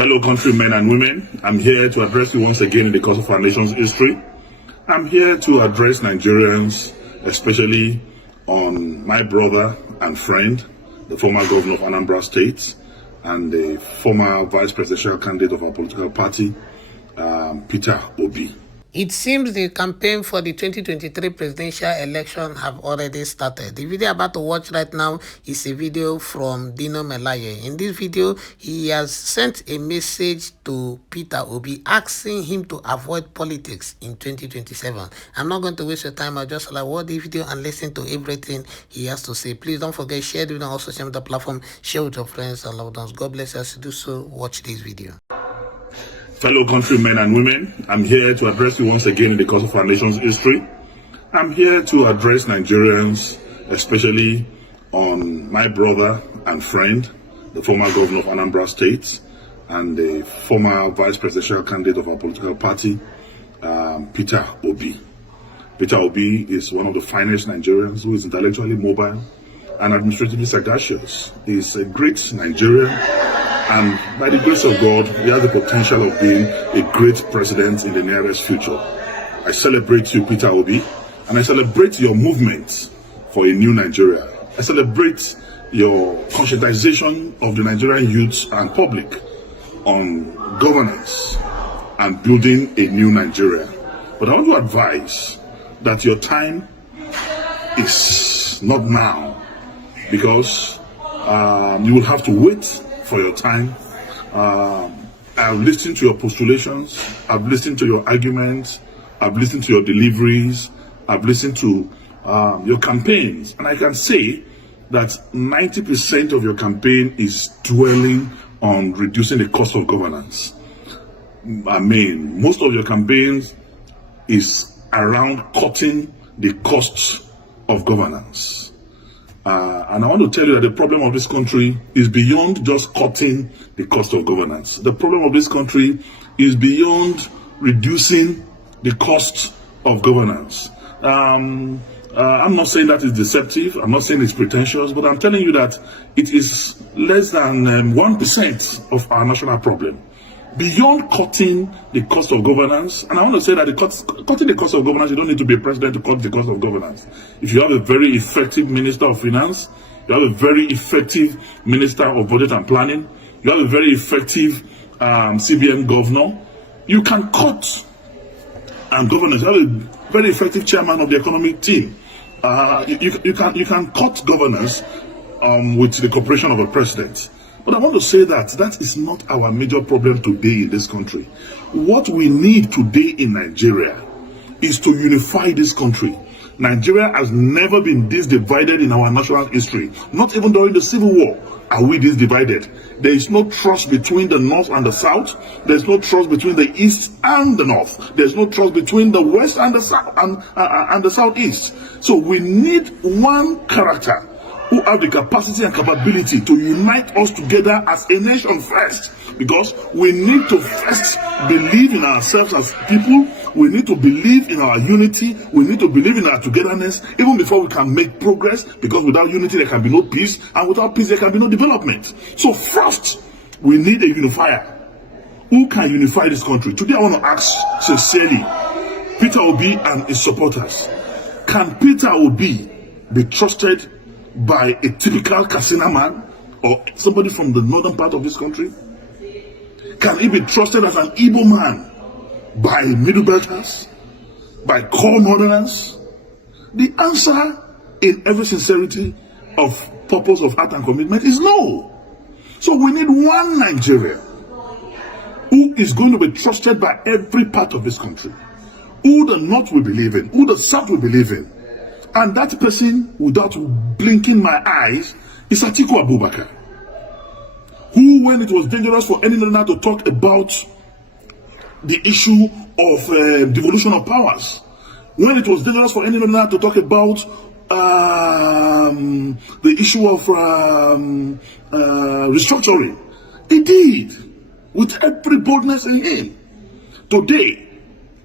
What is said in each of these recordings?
Fellow countrymen and women, I'm here to address you once again in the course of our nation's history. I'm here to address Nigerians, especially on my brother and friend, the former governor of Anambra State and the former vice presidential candidate of our political party, Peter Obi. It seems the campaign for the 2023 presidential election have already started. The video about to watch right now is a video from Dino Melaye. In this video, he has sent a message to Peter Obi asking him to avoid politics in 2027. I'm not going to waste your time. I'll just watch the video and listen to everything he has to say. Please don't forget, share the video on social media platform, share with your friends and loved ones. God bless us. Do so. Watch this video. Fellow countrymen and women, I'm here to address you once again in the course of our nation's history. I'm here to address Nigerians, especially on my brother and friend, the former governor of Anambra State and the former vice presidential candidate of our political party, Peter Obi. Peter Obi is one of the finest Nigerians who is intellectually mobile and administratively sagacious. He's a great Nigerian. And by the grace of God, he has the potential of being a great president in the nearest future. I celebrate you, Peter Obi, and I celebrate your movement for a new Nigeria. I celebrate your conscientization of the Nigerian youth and public on governance and building a new Nigeria. But I want to advise that your time is not now, because you will have to wait for your time. I've listened to your postulations, I've listened to your arguments, I've listened to your deliveries, I've listened to your campaigns, and I can say that 90% of your campaign is dwelling on reducing the cost of governance. I mean, most of your campaigns is around cutting the costs of governance. And I want to tell you that the problem of this country is beyond just cutting the cost of governance. The problem of this country is beyond reducing the cost of governance. I'm not saying that it's deceptive. I'm not saying it's pretentious, but I'm telling you that it is less than 1% of our national problem. Beyond cutting the cost of governance, and I want to say that cutting the cost of governance, you don't need to be a president to cut the cost of governance. If you have a very effective minister of finance, you have a very effective minister of budget and planning, you have a very effective CBN governor, you can cut governance. You have a very effective chairman of the economic team. You can cut governance with the cooperation of a president. But I want to say that that is not our major problem today in this country. What we need today in Nigeria is to unify this country. Nigeria has never been this divided in our national history. Not even during the Civil War are we this divided. There is no trust between the North and the South. There is no trust between the East and the North. There is no trust between the West and the South and the Southeast. So we need one character who have the capacity and capability to unite us together as a nation first, because we need to first believe in ourselves as people. We need to believe in our unity. We need to believe in our togetherness even before we can make progress, because without unity there can be no peace, and without peace there can be no development. So first, we need a unifier. Who can unify this country? Today I want to ask sincerely Peter Obi and his supporters, can Peter Obi be trusted by a typical Katsina man or somebody from the northern part of this country? Can he be trusted as an Igbo man by Middle Belters, by core northerners? The answer, in every sincerity of purpose of heart and commitment, is no. So we need one Nigeria who is going to be trusted by every part of this country, who the North will believe in, who the South will believe in. And that person, without blinking my eyes, is Atiku Abubakar, who, when it was dangerous for any leader to talk about the issue of devolution of powers, when it was dangerous for any leader to talk about the issue of restructuring, he did, with every boldness in him. Today,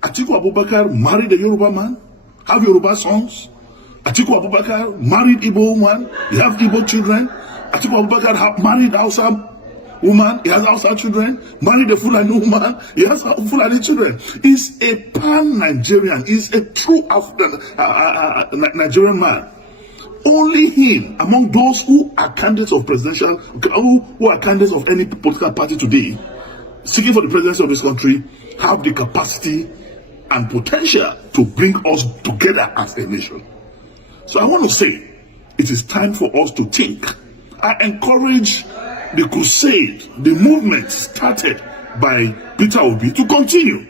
Atiku Abubakar married a Yoruba man, have Yoruba sons. Atiku Abubakar married Igbo woman, they have Igbo children. Atiku Abubakar married Hausa woman, he has outside children, married a Fulani woman, he has Fulani children. He's a pan-Nigerian, he's a true Nigerian man. Only him, among those who are candidates of presidential, who are candidates of any political party today, seeking for the presidency of this country, have the capacity and potential to bring us together as a nation. So I want to say, it is time for us to think. I encourage the crusade, the movement started by Peter Obi to continue.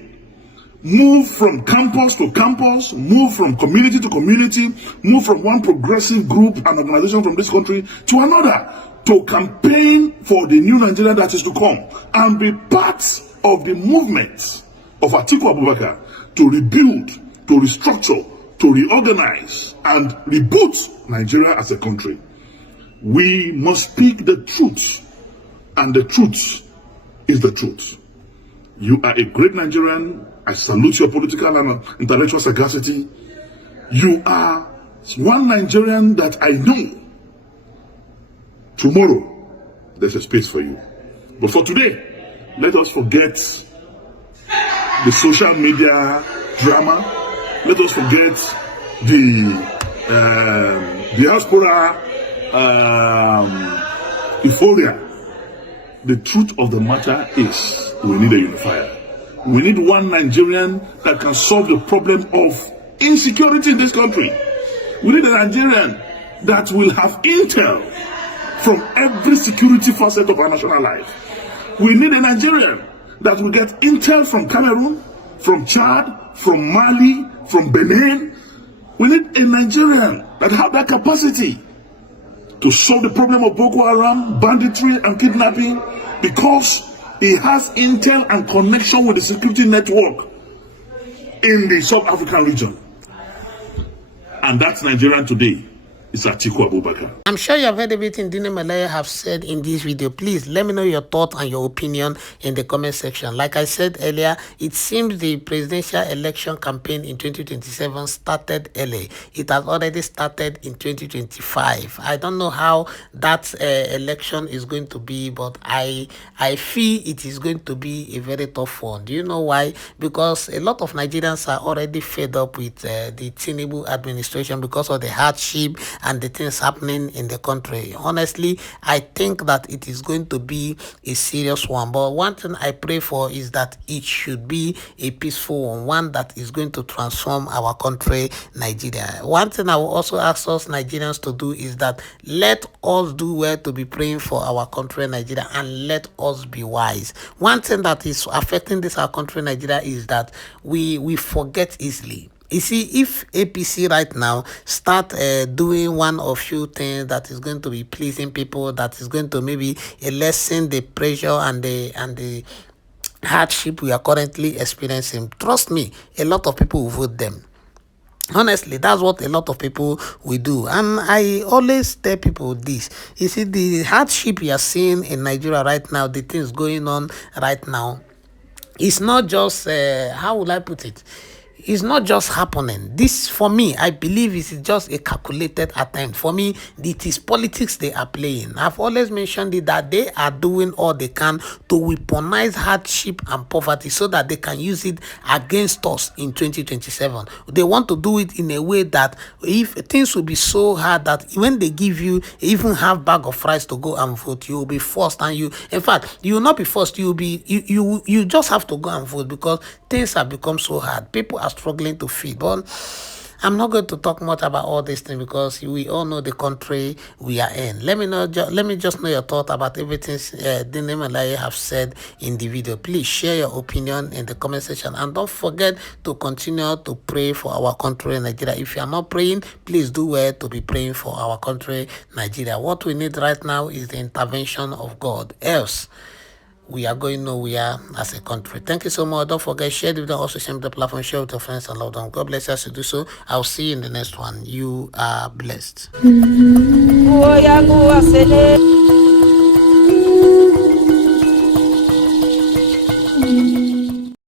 Move from campus to campus, move from community to community, move from one progressive group and organization from this country to another, to campaign for the new Nigeria that is to come, and be part of the movement of Atiku Abubakar to rebuild, to restructure, to reorganize, and reboot Nigeria as a country. We must speak the truth, and the truth is the truth. You are a great Nigerian. I salute your political and intellectual sagacity. You are one Nigerian that I know. Tomorrow, there's a space for you. But for today, let us forget the social media drama. Let us forget the diaspora euphoria. The truth of the matter is we need a unifier. We need one Nigerian that can solve the problem of insecurity in this country. We need a Nigerian that will have intel from every security facet of our national life. We need a Nigerian that will get intel from Cameroon, from Chad, from Mali, from Benin. We need a Nigerian that have that capacity to solve the problem of Boko Haram, banditry, and kidnapping, because he has intel and connection with the security network in the South African region. And that's Nigerian today. It's Atiku Abubakar. I'm sure you have heard everything Dino Melaye have said in this video. Please let me know your thought and your opinion in the comment section. Like I said earlier, it seems the presidential election campaign in 2027 started early. It has already started in 2025. I don't know how that election is going to be, but I feel it is going to be a very tough one. Do you know why? Because a lot of Nigerians are already fed up with the Tinubu administration because of the hardship and the things happening in the country. Honestly, I think that it is going to be a serious one. But one thing I pray for is that it should be a peaceful one that is going to transform our country, Nigeria. One thing I will also ask us Nigerians to do is that let us do well to be praying for our country, Nigeria, and let us be wise. One thing that is affecting this our country, Nigeria, is that we forget easily. You see, if APC right now start doing one or few things that is going to be pleasing people, that is going to maybe lessen the pressure and the hardship we are currently experiencing, trust me, a lot of people will vote them. Honestly, that's what a lot of people will do. And I always tell people this. You see, the hardship you are seeing in Nigeria right now, the things going on right now, it's not just, how will I put it? It's not just happening. This, for me, I believe it is just a calculated attempt. For me, it is politics they are playing. I've always mentioned it that they are doing all they can to weaponize hardship and poverty so that they can use it against us in 2027. They want to do it in a way that if things will be so hard that when they give you even half bag of rice to go and vote, you will be forced, and in fact, you will not be forced. You will be you just have to go and vote because things have become so hard. People are struggling to feed. But I'm not going to talk much about all these things because we all know the country we are in. Let me just know your thought about everything Dino Melaye have said in the video. Please share your opinion in the comment section, and don't forget to continue to pray for our country, Nigeria. If you are not praying, please do well to be praying for our country, Nigeria. What we need right now is the intervention of God. Else, we are going nowhere as a country. Thank you so much. Don't forget, share the video, also share the platform, share with your friends and loved ones. God bless us to do so. I'll see you in the next one. You are blessed.